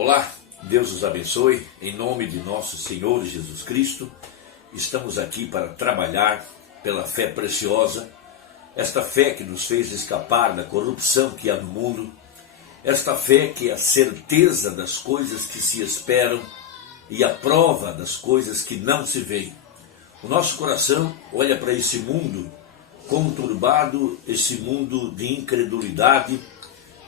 Olá, Deus os abençoe, em nome de nosso Senhor Jesus Cristo. Estamos aqui para trabalhar pela fé preciosa, esta fé que nos fez escapar da corrupção que há no mundo, esta fé que é a certeza das coisas que se esperam e a prova das coisas que não se veem. O nosso coração olha para esse mundo conturbado, esse mundo de incredulidade,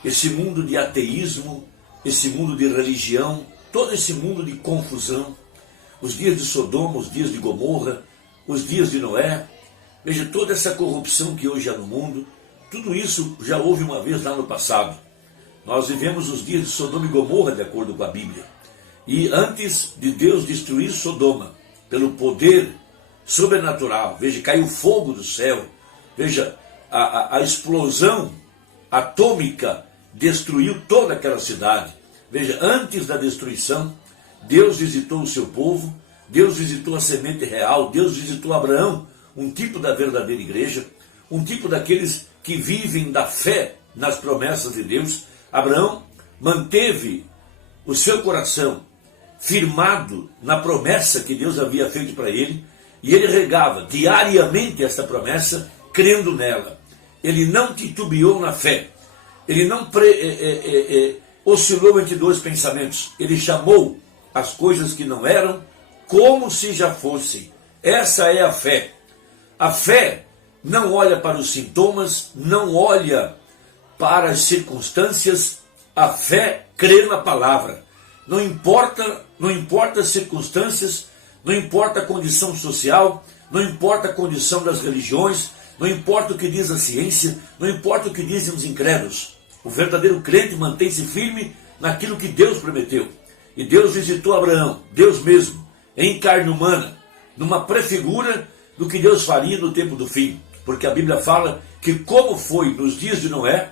esse mundo de ateísmo, esse mundo de religião, todo esse mundo de confusão, os dias de Sodoma, os dias de Gomorra, os dias de Noé. Veja, toda essa corrupção que hoje há no mundo, tudo isso já houve uma vez lá no passado. Nós vivemos os dias de Sodoma e Gomorra, de acordo com a Bíblia. E antes de Deus destruir Sodoma, pelo poder sobrenatural, veja, caiu fogo do céu, veja, a explosão atômica destruiu toda aquela cidade. Veja, antes da destruição, Deus visitou o seu povo, Deus visitou a semente real, Deus visitou Abraão, um tipo da verdadeira igreja, um tipo daqueles que vivem da fé nas promessas de Deus. Abraão manteve o seu coração firmado na promessa que Deus havia feito para ele, e ele regava diariamente essa promessa, crendo nela. Ele não titubeou na fé, ele não oscilou entre dois pensamentos, ele chamou as coisas que não eram como se já fossem. Essa é a fé. A fé não olha para os sintomas, não olha para as circunstâncias, a fé crê na palavra. Não importa as circunstâncias, não importa a condição social, não importa a condição das religiões, não importa o que diz a ciência, não importa o que dizem os incrédulos. O verdadeiro crente mantém-se firme naquilo que Deus prometeu. E Deus visitou Abraão, Deus mesmo, em carne humana, numa prefigura do que Deus faria no tempo do fim. Porque a Bíblia fala que como foi nos dias de Noé,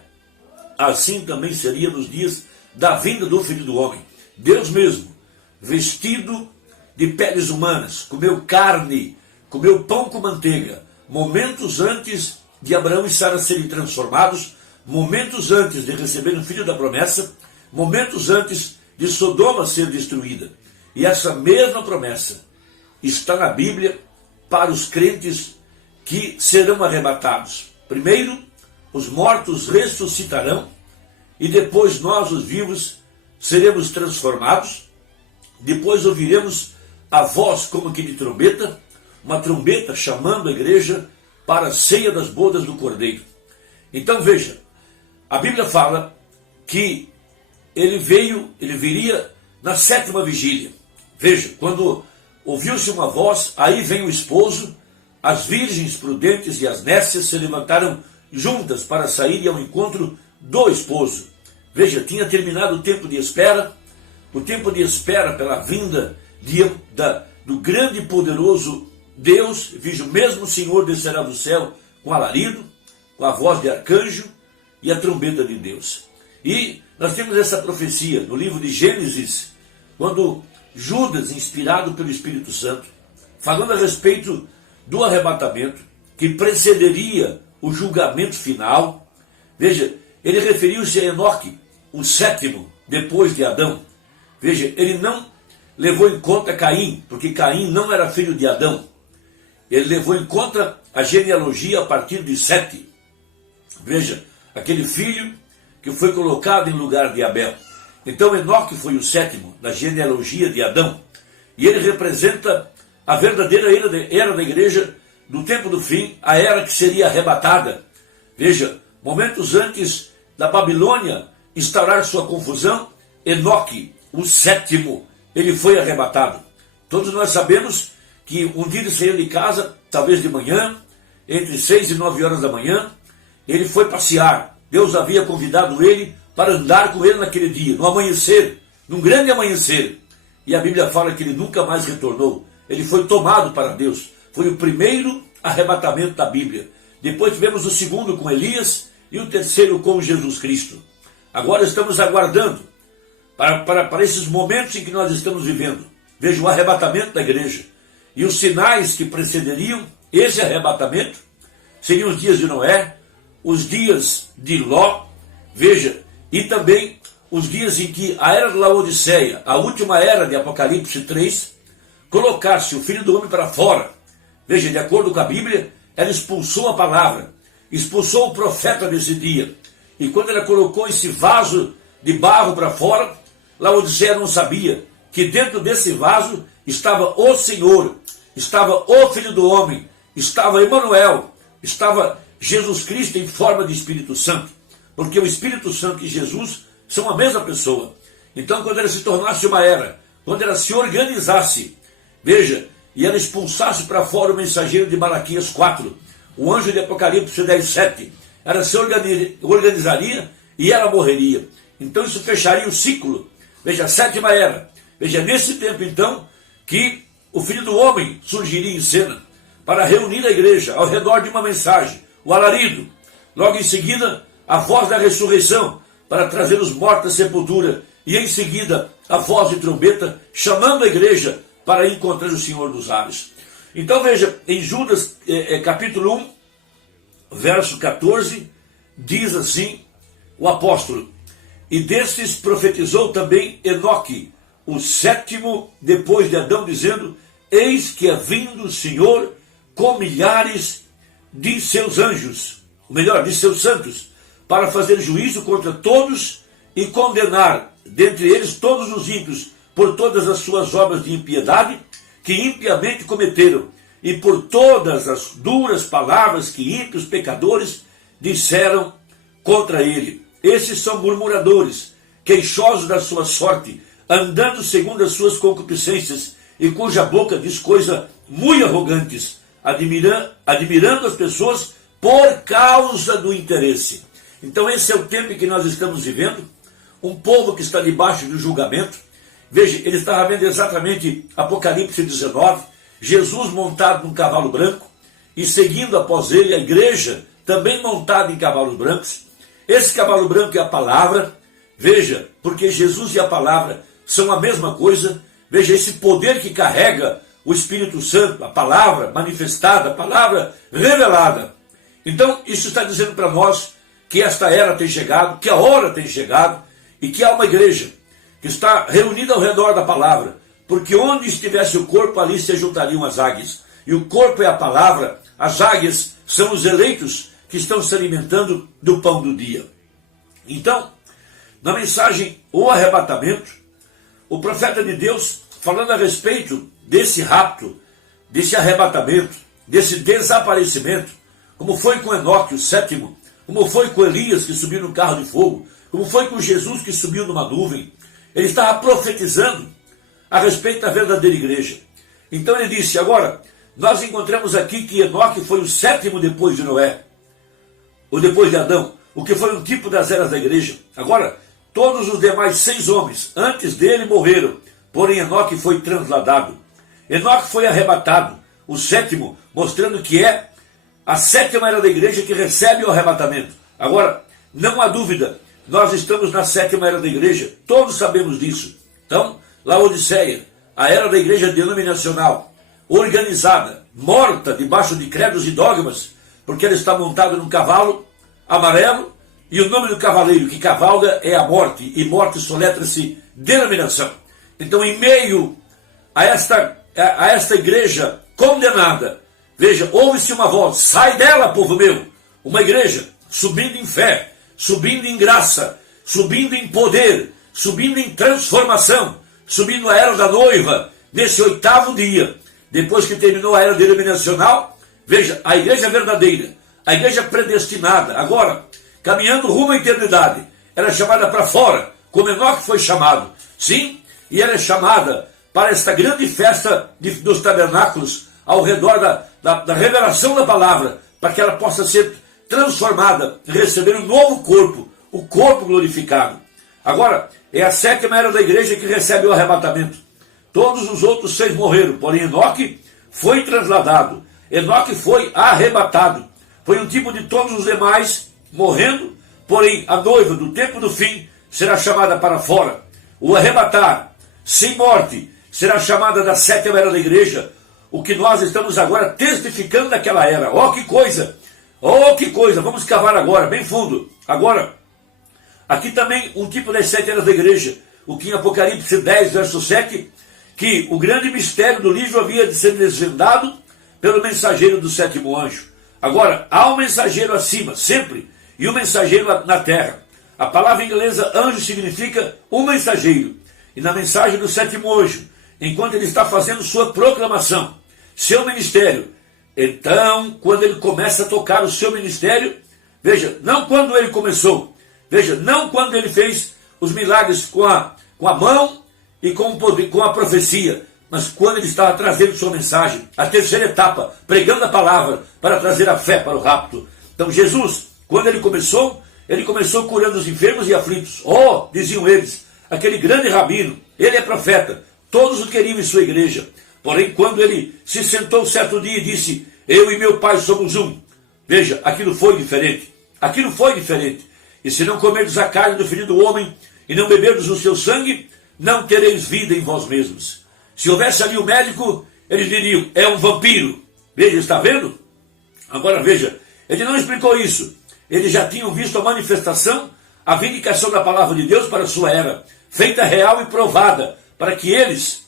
assim também seria nos dias da vinda do Filho do Homem. Deus mesmo, vestido de peles humanas, comeu carne, comeu pão com manteiga, momentos antes de Abraão e Sara serem transformados, momentos antes de receber o filho da promessa, momentos antes de Sodoma ser destruída. E essa mesma promessa está na Bíblia para os crentes que serão arrebatados. Primeiro, os mortos ressuscitarão, e depois nós, os vivos, seremos transformados. Depois ouviremos a voz como que de trombeta, uma trombeta chamando a igreja para a ceia das bodas do Cordeiro. Então veja, a Bíblia fala que ele viria na 7ª vigília. Veja, quando ouviu-se uma voz, aí vem o esposo, as virgens prudentes e as nécias se levantaram juntas para sair ao encontro do esposo. Veja, tinha terminado o tempo de espera pela vinda do grande e poderoso Deus. Veja, o mesmo Senhor descerá do céu com alarido, com a voz de arcanjo e a trombeta de Deus. E nós temos essa profecia no livro de Gênesis, quando Judas, inspirado pelo Espírito Santo, falando a respeito do arrebatamento, que precederia o julgamento final. Veja, ele referiu-se a Enoque, o 7º depois de Adão. Veja, ele não levou em conta Caim, porque Caim não era filho de Adão. Ele levou em conta a genealogia a partir de Sete. Veja, aquele filho que foi colocado em lugar de Abel. Então Enoque foi o 7º da genealogia de Adão. E ele representa a verdadeira era da igreja do tempo do fim, a era que seria arrebatada. Veja, momentos antes da Babilônia instaurar sua confusão, Enoque, o 7º, ele foi arrebatado. Todos nós sabemos que um dia ele saiu de casa, talvez de manhã, entre 6 e 9 horas da manhã, ele foi passear. Deus havia convidado ele para andar com ele naquele dia, no amanhecer, num grande amanhecer. E a Bíblia fala que ele nunca mais retornou. Ele foi tomado para Deus. Foi o primeiro arrebatamento da Bíblia. Depois tivemos o segundo com Elias e o terceiro com Jesus Cristo. Agora estamos aguardando para esses momentos em que nós estamos vivendo. Veja, o arrebatamento da igreja. E os sinais que precederiam esse arrebatamento seriam os dias de Noé, os dias de Ló, veja, e também os dias em que a era de Laodiceia, a última era de Apocalipse 3, colocasse o Filho do Homem para fora. Veja, de acordo com a Bíblia, ela expulsou a palavra, expulsou o profeta desse dia. E quando ela colocou esse vaso de barro para fora, Laodiceia não sabia que dentro desse vaso estava o Senhor, estava o Filho do Homem, estava Emanuel, estava Jesus Cristo em forma de Espírito Santo. Porque o Espírito Santo e Jesus são a mesma pessoa. Então, quando ela se tornasse uma era, quando ela se organizasse, veja, e ela expulsasse para fora o mensageiro de Malaquias 4, o anjo de Apocalipse 10, 7, ela se organizaria e ela morreria. Então isso fecharia o ciclo. Veja, a sétima era. Veja, nesse tempo então, que o Filho do Homem surgiria em cena para reunir a igreja ao redor de uma mensagem, o alarido. Logo em seguida, a voz da ressurreição para trazer os mortos à sepultura. E em seguida, a voz de trombeta chamando a igreja para encontrar o Senhor dos ares. Então veja, em Judas capítulo 1, verso 14, diz assim o apóstolo: e destes profetizou também Enoque, o sétimo depois de Adão, dizendo: eis que é vindo o Senhor com milhares de seus anjos, ou melhor, de seus santos, para fazer juízo contra todos e condenar dentre eles todos os ímpios por todas as suas obras de impiedade que impiamente cometeram, e por todas as duras palavras que ímpios pecadores disseram contra ele. Esses são murmuradores, queixosos da sua sorte, andando segundo as suas concupiscências, e cuja boca diz coisas muito arrogantes, admirando as pessoas por causa do interesse. Então esse é o tempo em que nós estamos vivendo, um povo que está debaixo do julgamento. Veja, ele estava vendo exatamente Apocalipse 19, Jesus montado num cavalo branco, e seguindo após ele a igreja, também montada em cavalos brancos. Esse cavalo branco é a palavra. Veja, porque Jesus e a palavra são a mesma coisa. Veja, esse poder que carrega o Espírito Santo, a palavra manifestada, a palavra revelada. Então, isso está dizendo para nós que esta era tem chegado, que a hora tem chegado, e que há uma igreja que está reunida ao redor da palavra, porque onde estivesse o corpo, ali se juntariam as águias. E o corpo é a palavra, as águias são os eleitos que estão se alimentando do pão do dia. Então, na mensagem O Arrebatamento, o profeta de Deus, falando a respeito desse rapto, desse arrebatamento, desse desaparecimento, como foi com Enoque, o sétimo, como foi com Elias, que subiu no carro de fogo, como foi com Jesus, que subiu numa nuvem. Ele estava profetizando a respeito da verdadeira igreja. Então ele disse: agora, nós encontramos aqui que Enoque foi o sétimo depois de Noé, ou depois de Adão, o que foi um tipo das eras da igreja. Agora, todos os demais 6 homens antes dele morreram, porém Enoque foi transladado. Enoque foi arrebatado, o sétimo, mostrando que é a sétima era da igreja que recebe o arrebatamento. Agora, não há dúvida, nós estamos na sétima era da igreja, todos sabemos disso. Então, Laodiceia, a era da igreja denominacional, organizada, morta debaixo de credos e dogmas, porque ela está montada num cavalo amarelo, e o nome do cavaleiro que cavalga é a morte, e morte soletra-se denominação. Então, em meio a esta igreja condenada, veja, ouve-se uma voz: sai dela, povo meu. Uma igreja subindo em fé, subindo em graça, subindo em poder, subindo em transformação, subindo a era da noiva, nesse 8º dia, depois que terminou a era denominacional. Veja, a igreja verdadeira, a igreja predestinada, agora, caminhando rumo à eternidade, ela é chamada para fora, como Enoque foi chamado. Sim, e ela é chamada para esta grande festa dos tabernáculos, ao redor da revelação da palavra, para que ela possa ser transformada, receber um novo corpo, o corpo glorificado. Agora, é a sétima era da igreja que recebe o arrebatamento. Todos os outros 6 morreram, porém Enoque foi transladado. Enoque foi arrebatado. Foi um tipo de todos os demais morrendo, porém a noiva do tempo do fim será chamada para fora. O arrebatar, sem morte, será chamada da sétima era da igreja, o que nós estamos agora testificando daquela era. Oh, que coisa! Oh, que coisa! Vamos cavar agora, bem fundo. Agora, Aqui também um tipo das 7 eras da igreja, o que em Apocalipse 10, verso 7, que o grande mistério do livro havia de ser desvendado pelo mensageiro do 7º anjo. Agora, há um mensageiro acima, sempre, e um mensageiro na terra. A palavra inglesa anjo significa um mensageiro. E na mensagem do 7º anjo, enquanto ele está fazendo sua proclamação, seu ministério, então, quando ele começa a tocar o seu ministério, veja, não quando ele começou, veja, não quando ele fez os milagres com a mão e com a profecia, mas quando ele estava trazendo sua mensagem, a terceira etapa, pregando a palavra para trazer a fé para o rapto. Então Jesus, quando ele começou curando os enfermos e aflitos. Oh, diziam eles, aquele grande rabino, ele é profeta, todos o queriam em sua igreja. Porém, quando ele se sentou certo dia e disse, eu e meu pai somos um, veja, aquilo foi diferente. Aquilo foi diferente. E se não comerdes a carne do filho do homem e não beberdes o seu sangue, não tereis vida em vós mesmos. Se houvesse ali o médico, eles diriam, é um vampiro. Veja, está vendo? Agora veja, ele não explicou isso. Eles já tinham visto a manifestação, a vindicação da palavra de Deus para a sua era, feita real e provada, para eles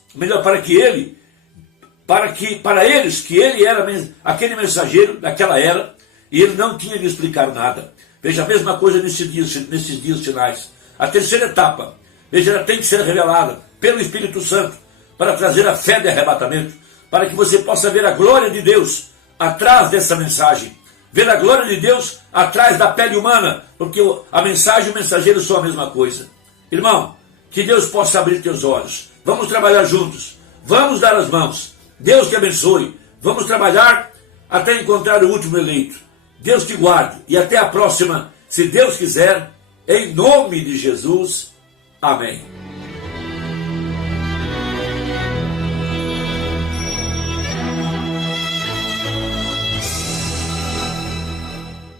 que ele era aquele mensageiro daquela era, e ele não tinha de explicar nada. Veja a mesma coisa nesses dias finais. A terceira etapa, veja, ela tem que ser revelada pelo Espírito Santo, para trazer a fé de arrebatamento, para que você possa ver a glória de Deus atrás dessa mensagem, ver a glória de Deus atrás da pele humana, porque a mensagem e o mensageiro são a mesma coisa. Irmão, que Deus possa abrir teus olhos. Vamos trabalhar juntos, vamos dar as mãos. Deus te abençoe. Vamos trabalhar até encontrar o último eleito. Deus te guarde e até a próxima, se Deus quiser, em nome de Jesus. Amém.